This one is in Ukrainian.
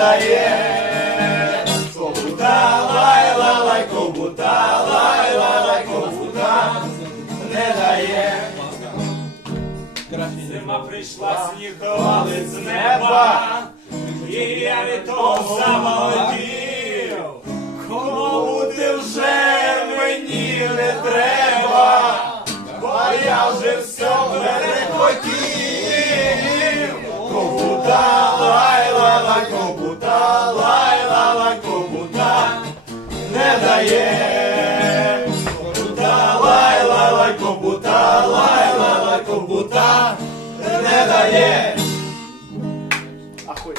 дає. Кобута, лай, лай, лай, кобута, лай, лай, лай, кобута, не дає. Зима прийшла, сніг валить з неба, і я від того замолодів. Кому бути вже мені не треба, кому-та, лай-ла-лай, кому-та не дає, кому-та, лай-ла-лай, кому-та, лай-ла-лай, кому-та не дає. Ахуй.